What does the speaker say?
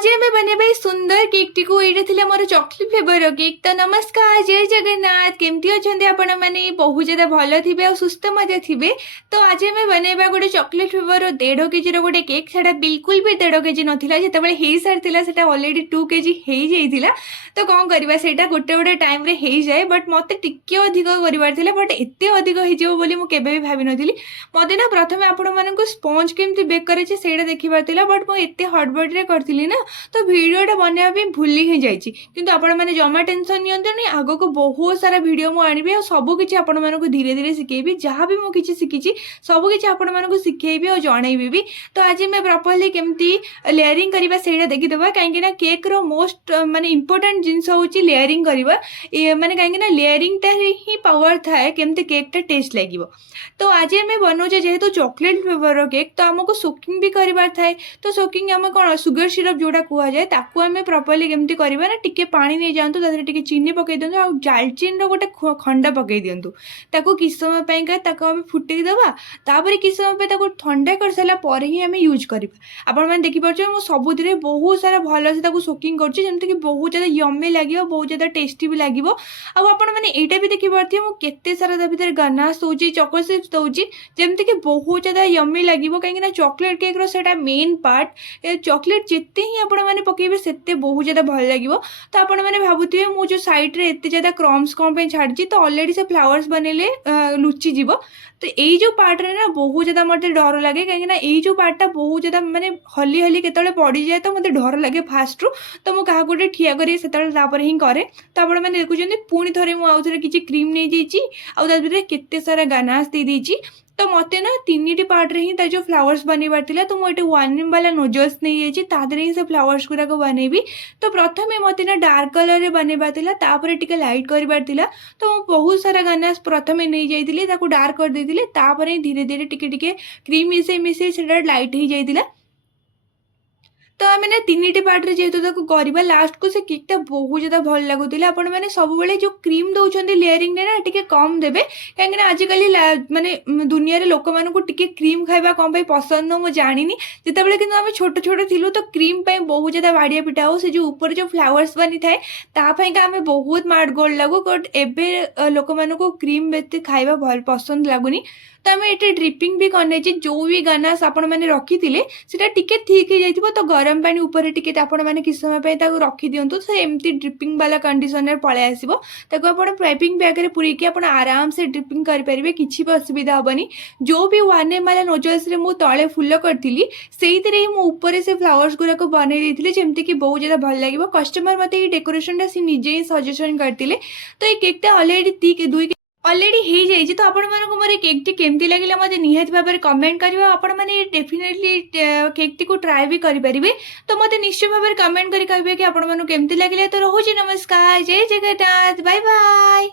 आज आम बनेबा सुंदर केक टी को ये मोर चॉकलेट फ्लेवर केक। तो नमस्कार, जय जगन्नाथ। केमती अच्छा आपण मैंने बहुत ज्यादा भल थे और सुस्थ थे। तो आज आम बनेबा गोटे चॉकलेट फ्लेवर 1.5 केजी गोटे केक। से बिल्कुल भी 1.5 केजी नाला जो हो सारी से अलरेडी 2 केजी हो जाता। तो कौन करवा से गोटे गोटे टाइम रे हो जाए, बट मत टे अधिक कर बट एत अधिक हो मुझे भी भावी नी। मत ना प्रथम आपण मानक स्पंज केमती बेक करे देखिबार बट मुझे एत हड़बड़ी करी ना, तो वीडियोटा बनवाई भूली ही जाइए। किंतु आपण मैंने जमा टेंशन नि, आग को बहुत सारा वीडियो मुझे आनी और सबकि आपण मानक धीरे धीरे शिखेबी। जहाँ भी मुझे शिखी सबकि आपण मानक शिखेबी और जनइबी भी। तो आज मैं प्रॉपर्ली केमती लेयरिंग करवा से देखीदे कहीं केक रो मोस्ट माने इंपोर्टेंट जिनस हूँ लेयरिंग करवा। माने कहीं लेयरिंग ही पावर थाए केमती केक टा टेस्ट लगे। तो आज आम बनाऊे जेहेतु चॉकलेट फ्लेवर केक, तो आमको सोकिंग भी करार थाए। तो सोकिंग आम कौन सुगर सिरप जोड़ा कहुए ताकू आम प्रॉपर्ली केमती करवा ना, टिके पानी नहीं जातु टे चीनी पकई दिंतु आ डालचीन रोटे खंड पकई दिंतु। ताकू किस समय आम फुटे दबा, तापर किस समय ठंडा कर सारा पर ही आम यूज करवा। आपण मैंने देखिपे मुझे सबुति बहुत सारा भल से सोकिंग कर बहुत ज्यादा यम्मी लगे, बहुत ज्यादा टेस्टी भी लगे। आपण मैंने यहाँ भी देखिपे मुझे सारा भर गनास दूसरी चॉकलेट चिप्स दूसरी जमती कि बहुत ज्यादा यम्मी लगे। कहीं चॉकलेट केक रोटा मेन पार्ट चॉकलेट जिते ही आपण मैंने पकेबे सेते बहुत ज्यादा भल लगे। तो आपण मैंने भावुए मुझे साइड रे एत ज्यादा क्रम्स कौन छाड़ी, तो अलरेडी से फ्लावर्स बनइले लुचि जीव। तो यही जो पार्ट रे ना बहुत ज्यादा मत डर लगे, कहीं जो पार्टा बहुत ज्यादा माने हली हली केतले पड़ी जाए, तो मत डर लगे फास्ट रू। तो मुझे क्या गोटे ठिया कर ही कै। तो आप देखुं पुणी थे मुझे किसी क्रीम नहीं जाइए आर केते सारा गनास दे दीची। तो मत ना 3टी पार्ट रे ही जो फ्लावर्स बनइबार थिला, तो मुझे 1 वाला नोजल्स नहीं जाइए ही से फ्लावर्स गुराक बनइबी। तो प्रथम मत ना डार्क कलर रे बनइबार थिला, तापर टिके लाइट करबार थिला। तो बहुत सारा गनास प्रथम नहीं जाइए डार्क कर देइतिले, तापर धीरे धीरे टिके टिके क्रीम मिसई मिसई से लाइट हो जाइतिला। तो आम ना 3टी पार्ट रे जेहेतु करवा लास्ट को से केकटा बहुत ज्यादा भल लगुला। आपण मैंने सब जो क्रीम दौरान लेयरिंग ने ना टिके कम देवे, कहीं आजिकल माने दुनिया रे लोक मानकु टिके क्रीम खाइबा कौन पसंद मुझे जानी। जितेबाला कि आम छोट छोट थिलु, तो क्रीम पे बहुत ज्यादा बाड़िया पिटा हो से जो ऊपर जो फ्लावर्स बनी थाए तापाई आम बहुत मार्ट गोल्ड लगू। बट एबे लोक मानकु क्रीम बेते खाइबा भल पसंद लगुनी। तो आम ये ड्रिपिंग भी करने जो भी गनास आपण मैंने रखी थे टिके ठीक हो जाइए। तो गरम पानी ऊपर टिके आपण मैंने किस समय रखी दिंतु, तो एमती ड्रिपिंग वाला कंडीशन में पलै आसो। ताको आपण पाइपिंग बैग रे पूरीकी आपण आराम से ड्रिपिंग करेंगे, किसी भी असुविधा हेनी। जो भी 1 वाला नोजल्स रे मु तले फुल करी से ऊपर से फ्लावर्स गुराक बनई जमती कि बहुत ज्यादा भल लगे। कस्टमर मत डेकोरेशन सी निजे ही सजेसन करते। तो ये केकटा अलरेडी 2 अलरेडी हो जाइए। तो आपण मानक मोर केक टी केमती लगे मत निहाती भाव में कमेंट करेंगे। आपण मैंने डेफिनेटली केक टी को ट्राए भी करेंगे। तो मत निश्चय भाव में कमेंट करेंगे कि आपण मानक केमती लगे। तो रोचे नमस्कार, जय जगन्नाथ, बाय बाय।